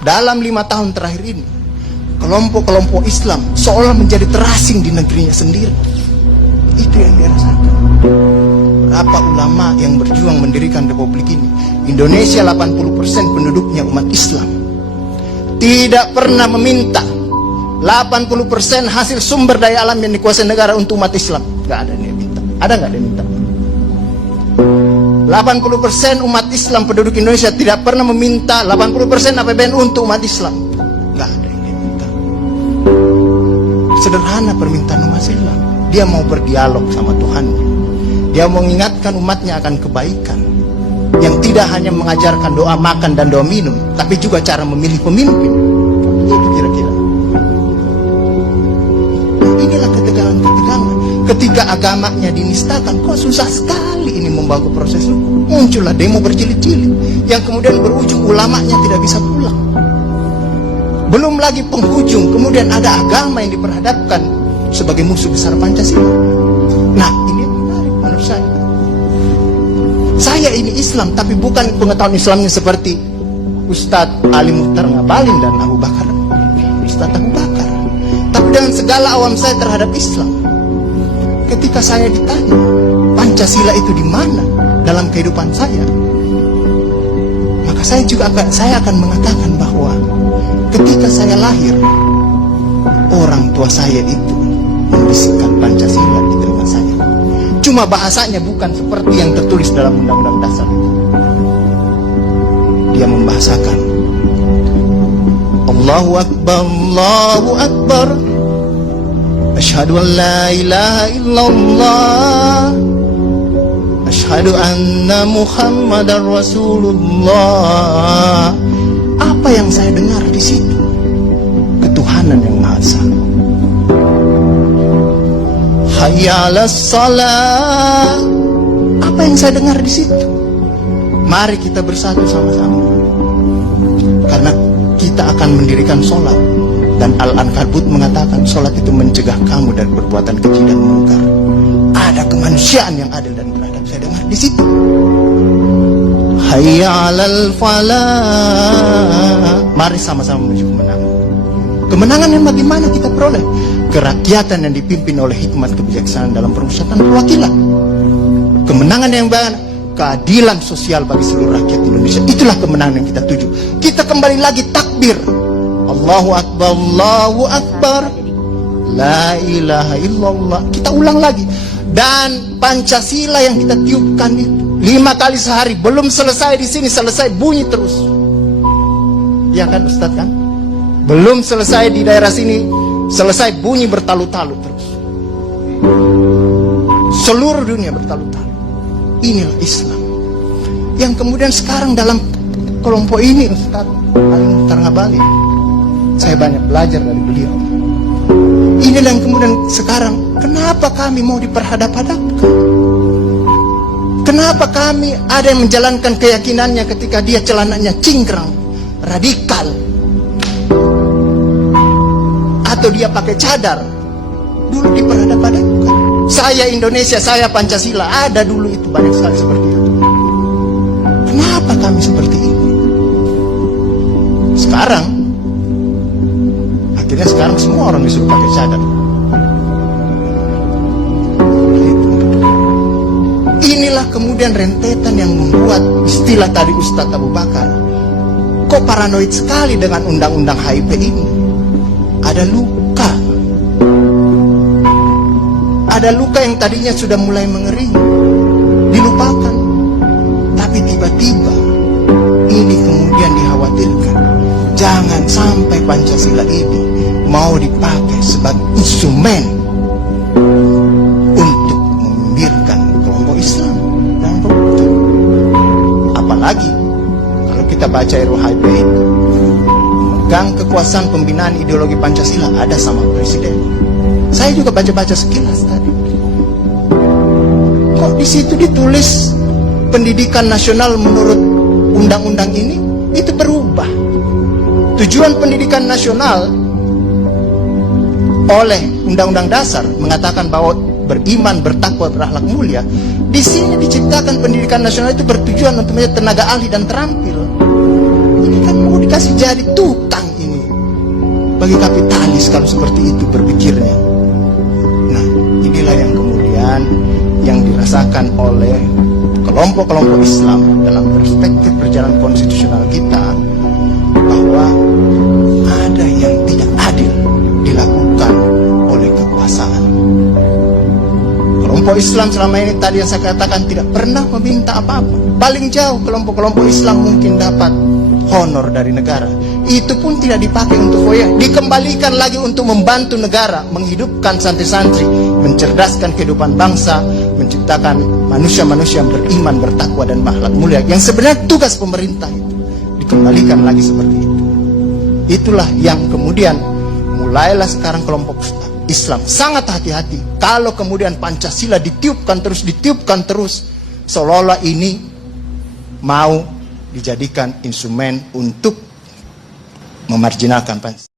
dalam 5 tahun terakhir ini, kelompok-kelompok Islam seolah menjadi terasing di negerinya sendiri. Itu yang dia rasakan. Berapa ulama yang berjuang mendirikan republik ini? Indonesia 80% penduduknya umat Islam. Tidak pernah meminta 80% hasil sumber daya alam yang dikuasai negara untuk umat Islam. Gak ada yang dia minta. Ada gak dia minta? 80% umat Islam penduduk Indonesia tidak pernah meminta 80% APBN untuk umat Islam. Gak ada yang dia minta. Sederhana permintaan umat Islam. Dia mau berdialog sama Tuhannya. Dia mengingatkan umatnya akan kebaikan, yang tidak hanya mengajarkan doa makan dan doa minum, tapi juga cara memilih pemimpin. Itu kira-kira. Inilah ketegangan-ketegangan. Ketika agamanya dinistakan, kok susah sekali ini membawa ke proses hukum. Muncullah demo berjilid-jilid, yang kemudian berujung ulamanya tidak bisa pulang. Belum lagi penghujung, kemudian ada agama yang diperhadapkan sebagai musuh besar Pancasila. Nah, ini menarik menurut saya. Saya ini Islam, tapi bukan pengetahuan Islamnya seperti Ustadz Ali Muhtar Ngabalin dan Abu Bakar, Ustadz Abu Bakar, tapi dengan segala awam saya terhadap Islam. Ketika saya ditanya Pancasila itu di mana dalam kehidupan saya, maka saya akan mengatakan bahwa ketika saya lahir, orang tua saya itu membisikkan Pancasila di telinga saya. Cuma bahasanya bukan seperti yang tertulis dalam Undang-Undang Dasar. Dia membahasakan Allahu Akbar, Allahu Akbar, Asyhadu an la ilaha illallah, Asyhadu anna Muhammadar Rasulullah. Apa yang saya dengar di situ? Ketuhanan yang Maha Esa. Hayya 'alas shalah. Apa yang saya dengar di situ? Mari kita bersatu sama-sama, karena kita akan mendirikan sholat. Dan Al-Ankabut mengatakan sholat itu mencegah kamu dari perbuatan keji dan mungkar. Ada kemanusiaan yang adil dan beradab. Saya dengar di situ. Hayya 'alal falah. Mari sama-sama menuju kemenangan. Kemenangan yang bagaimana kita peroleh? Kerakyatan yang dipimpin oleh hikmat kebijaksanaan dalam permusyawaratan perwakilan. Kemenangan yang bagaimana? Keadilan sosial bagi seluruh rakyat Indonesia. Itulah kemenangan yang kita tuju. Kita kembali lagi takbir, Allahu Akbar, Allahu Akbar, la ilaha illallah. Kita ulang lagi. Dan Pancasila yang kita tiupkan itu 5 kali sehari, belum selesai di sini, selesai bunyi terus. Ya kan Ustadz kan? Belum selesai di daerah sini, selesai bunyi bertalu-talu terus. Seluruh dunia bertalu-talu. Inilah Islam. Yang kemudian sekarang dalam kelompok ini Ustadz Ali Muhtar Ngabalin, saya banyak belajar dari beliau. Inilah yang kemudian sekarang, kenapa kami mau diperhadap-hadapkan? Kenapa kami ada yang menjalankan keyakinannya ketika dia celananya cingkrang, radikal, atau dia pakai cadar, dulu diperhadap-hadapkan. Saya Indonesia, saya Pancasila, ada dulu itu banyak sekali seperti itu. Kenapa kami seperti ini? Sekarang, akhirnya sekarang semua orang disuruh pakai cadar. Inilah kemudian rentetan yang membuat istilah tadi Ustadz Abu Bakar, kok paranoid sekali dengan undang-undang HIP ini. Ada luka. Ada luka yang tadinya sudah mulai mengering, dilupakan. Tapi tiba-tiba ini kemudian dikhawatirkan, jangan sampai Pancasila ini mau dipakai sebagai instrumen untuk membiarkan kelompok Islam dan kelompok. Apalagi kalau kita baca RUHP itu, memegang kekuasaan pembinaan ideologi Pancasila ada sama presiden. Saya juga baca-baca sekilas tadi. Kok di situ ditulis pendidikan nasional menurut undang-undang ini itu berubah. Tujuan pendidikan nasional oleh Undang-Undang Dasar mengatakan bahwa beriman, bertakwa, berakhlak mulia. Di sini diciptakan pendidikan nasional itu bertujuan untuk menjadi tenaga ahli dan terampil. Ini kan mau dikasih jadi tukang ini bagi kapitalis kalau seperti itu berpikirnya. Nah, inilah yang kemudian yang dirasakan oleh kelompok-kelompok Islam dalam perspektif perjalanan konstitusional kita, bahwa ada yang tidak adil dilakukan oleh kekuasaan. Kelompok Islam selama ini tadi yang saya katakan tidak pernah meminta apa-apa. Paling jauh kelompok-kelompok Islam mungkin dapat honor dari negara. Itu pun tidak dipakai untuk foya, dikembalikan lagi untuk membantu negara, menghidupkan santri-santri, mencerdaskan kehidupan bangsa, menciptakan manusia-manusia yang beriman, bertakwa dan berakhlak mulia. Yang sebenarnya tugas pemerintah itu dikembalikan lagi seperti itu. Itulah yang kemudian mulailah sekarang kelompok Islam sangat hati-hati kalau kemudian Pancasila ditiupkan terus, seolah-olah ini mau dijadikan instrumen untuk memarjinalkan Pancasila.